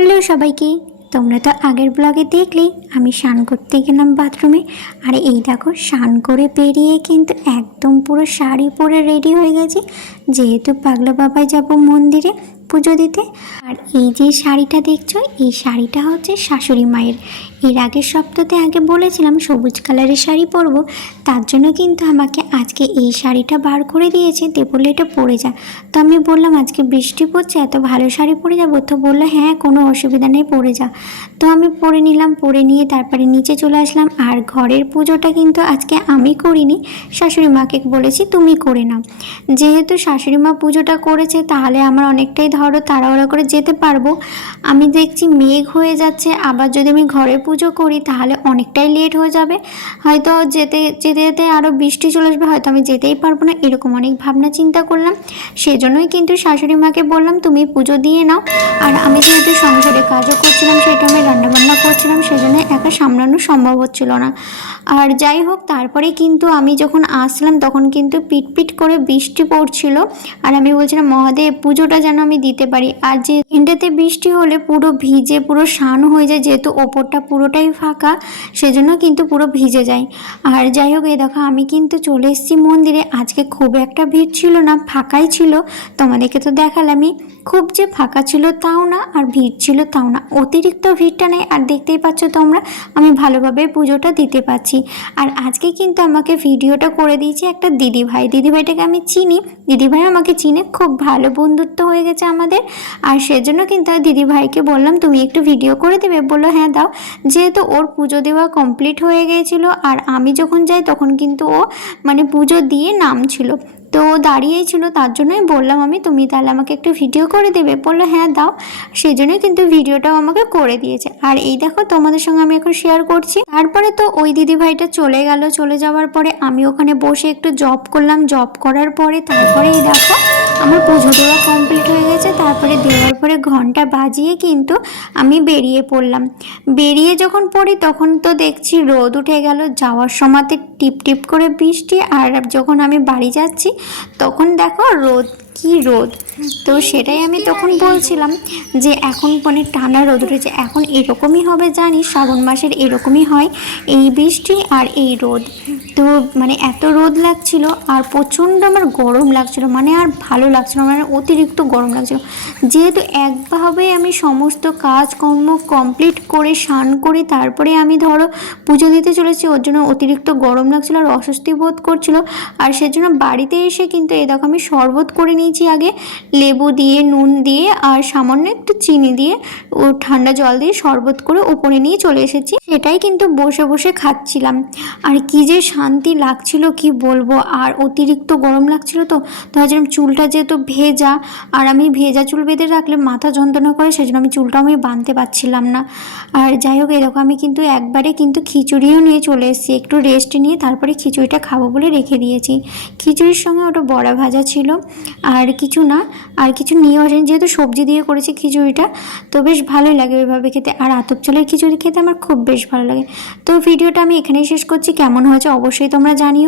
Hello সবাইকে, তোমরা তো আগের ব্লগে দেখলে আমি স্নান করতে গেলাম বাথরুমে। আর এই দেখো স্নান করে বেরিয়ে কিন্তু একদম পুরো শাড়ি পরে রেডি হয়ে গেছি, যেহেতু পাগলা বাবায় যাব মন্দিরে পুজো দিতে। আর এই যে শাড়িটা দেখছো, এই শাড়িটা হচ্ছে শাশুড়ি মায়ের। এর আগের সপ্তাহে আগে বলেছিলাম সবুজ কালারের শাড়ি পরবো, তার জন্য কিন্তু আমাকে আজকে এই শাড়িটা বার করে দিয়েছে, দিয়ে বললো এটা পরে যা। তো আমি বললাম আজকে বৃষ্টি পড়ছে, এত ভালো শাড়ি পরে যাবো? তো বললো হ্যাঁ কোনো অসুবিধা নেই, পরে যা। তো আমি পরে নিলাম, পরে নিয়ে তারপরে নিচে চলে আসলাম। আর ঘরের পুজোটা কিন্তু আজকে আমি করিনি, শাশুড়ি মাকে বলেছি তুমি করে নাও। যেহেতু শাশুড়ি মা পুজোটা করেছে তাহলে আমার অনেকটাই ধরো তাড়াহুড়া করে যেতে পারবো। আমি দেখছি মেঘ হয়ে যাচ্ছে, আবার যদি আমি ঘরে পুজো করি তাহলে অনেকটাই লেট হয়ে যাবে, হয়তো যেতে যেতে যেতে আরও বৃষ্টি চলে আসবে, হয়তো আমি যেতেই পারবো না, এরকম অনেক ভাবনা চিন্তা করলাম। সেজন্যই কিন্তু শাশুড়ি মাকে বললাম তুমি পুজো দিয়ে নাও। আর আমি যেহেতু সংসারে কাজও করছিলাম, সেই টাইমে রান্নাবান্না করছিলাম, সেজন্য একা সামলানো সম্ভব হচ্ছিল না। আর যাই হোক, তারপরে কিন্তু আমি যখন আসলাম তখন কিন্তু পিটপিট করে বৃষ্টি পড়ছিল। আর আমি বলছিলাম মহাদেব পুজোটা যেন আমি দিতে পারি। আর যে এন্ডেতে বৃষ্টি হলে পুরো ভিজে পুরো স্নান হয়ে যায়, যেহেতু ওপরটা পুরোটাই ফাঁকা, সেজন্য কিন্তু পুরো ভিজে যায়। আর যাই হোক, এই দেখো আমি কিন্তু চলে এসেছি মন্দিরে। আজকে খুব একটা ভিড় ছিল না, ফাঁকাই ছিল। তোমাদেরকে তো দেখালামই, খুব যে ফাঁকা ছিল তাও না, আর ভিড় ছিল তাও না, অতিরিক্ত ভিড়টা নেই। আর দেখতেই পাচ্ছ তোমরা আমি ভালোভাবে পুজোটা দিতে পারছি। আর আজকে কিন্তু আমাকে ভিডিওটা করে দিয়েছে একটা দিদিভাই, দিদিভাইটাকে আমি চিনি, দিদিভাই আমাকে চিনে, খুব ভালো বন্ধুত্ব হয়ে গেছে আমাদের। আর সেজন্য কিন্তু দিদিভাইকে বললাম তুমি একটু ভিডিও করে দেবে, বললো হ্যাঁ দাও। যেহেতু ওর পুজো দেওয়া কমপ্লিট হয়ে গিয়েছিল, আর আমি যখন যাই তখন কিন্তু ও মানে পুজো দিয়ে নামছিল, তো দাঁড়িয়েই ছিল, তার জন্যই বললাম আমি তুমি তাহলে আমাকে একটু ভিডিও করে দেবে, বললো হ্যাঁ দাও। সেই জন্যই কিন্তু ভিডিওটাও আমাকে করে দিয়েছে। আর এই দেখো তোমাদের সঙ্গে আমি এখন শেয়ার করছি। তারপরে তো ওই দিদিভাইটা চলে গেল, চলে যাওয়ার পরে আমি ওখানে বসে একটু জব করলাম, জব করার পরে তারপরে এই দেখো আমার পুজো দেওয়া কমপ্লিট হয়ে গেছে। তারপরে দেওয়ার পরে ঘন্টা বাজিয়ে কিন্তু আমি বেরিয়ে পড়লাম। বেরিয়ে যখন পড়ি তখন তো দেখছি রোদ উঠে গেল, যাওয়ার সময়তে টিপ টিপ করে বৃষ্টি, আর যখন আমি বাড়ি যাচ্ছি তখন দেখো রোদ, কি রোদ। তো সেটাই আমি তখন বলছিলাম যে এখন মানে টানা রোদ উঠেছে, এখন এরকমই হবে জানি, শ্রাবণ মাসের এরকমই হয়, এই বৃষ্টি আর এই রোদ। তো মানে এত রোদ লাগছিল আর প্রচণ্ড আমার গরম লাগছিল, মানে আর ভালো লাগছিল, মানে অতিরিক্ত গরম লাগছিল। যেহেতু একভাবে আমি সমস্ত কাজকর্ম কমপ্লিট করে স্নান করে তারপরে আমি ধরো পুজো দিতে চলেছি, ওর জন্য অতিরিক্ত গরম লাগছিল আর অস্বস্তি বোধ করছিল। আর সেজন্য বাড়িতে এসে কিন্তু এই দেখো আমি শরবত করে নিয়েছি আগে, লেবু দিয়ে নুন দিয়ে আর সামান্য একটু চিনি দিয়ে ও ঠান্ডা জল দিয়ে শরবত করে উপরে নিয়ে চলে এসেছি, সেটাই কিন্তু বসে বসে খাচ্ছিলাম। আর কি যে শান্তি লাগছিল কি বলবো, আর অতিরিক্ত গরম লাগছিল। তো তার জন্য চুলটা যেহেতু ভেজা, আর আমি ভেজা চুল বেঁধে রাখলে মাথা যন্ত্রণা করে, সেজন্য আমি চুলটাও আমি বাঁধতে পারছিলাম না। আর যাই হোক, এই দেখো আমি কিন্তু একবারে কিন্তু খিচুড়িও নিয়ে চলে এসেছি, একটু রেস্ট নিয়ে তারপরে খিচুড়িটা খাবো বলে রেখে দিয়েছি। খিচুড়ির সঙ্গে ওটা বড়া ভাজা ছিল, আর কিছু না, আর কিছু নিয়েও আসেনি, যেহেতু সবজি দিয়ে করেছি খিচুড়িটা, তো বেশ ভালোই লাগে ওইভাবে খেতে। আর আতপ চালের খিচুড়ি খেতে আমার খুব বেশ ভালো লাগে। তো ভিডিওটা আমি এখানেই শেষ করছি, কেমন হয়েছে অবশ্যই তোমরা জানিও।